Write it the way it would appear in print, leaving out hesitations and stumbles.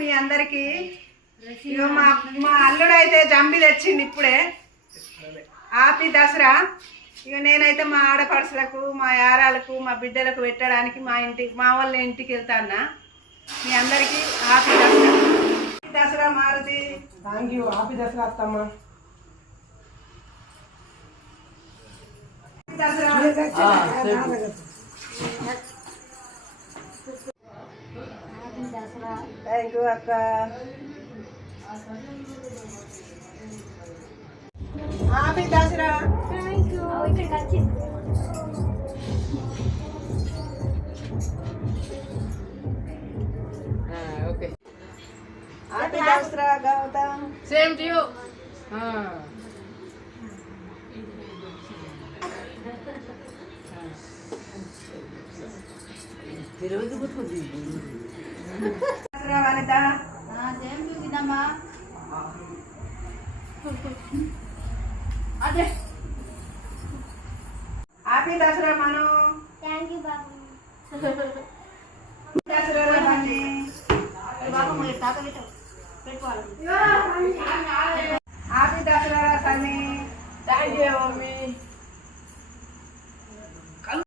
మీ అందరికి. ఇగో మా అల్లుడు అయితే జంబి తెచ్చిండు ఇప్పుడే. హ్యాపీ దసరా. ఇక నేనైతే మా ఆడపడుచులకు, మా యారాలకు, మా బిడ్డలకు పెట్టడానికి మా వాళ్ళ ఇంటికి వెళ్తాన్నా. మీ అందరికి happy Dasara. Dasara Maruti. Thank you. Happy Dasara అత్తమ్మ. దసరా. థ్యాంక్ యూ అక్క. Happy Dasara. Okay. Happy Dasara Gautam. Same to you. Dasara Vanitha. Happy Dasara Manu. Dasara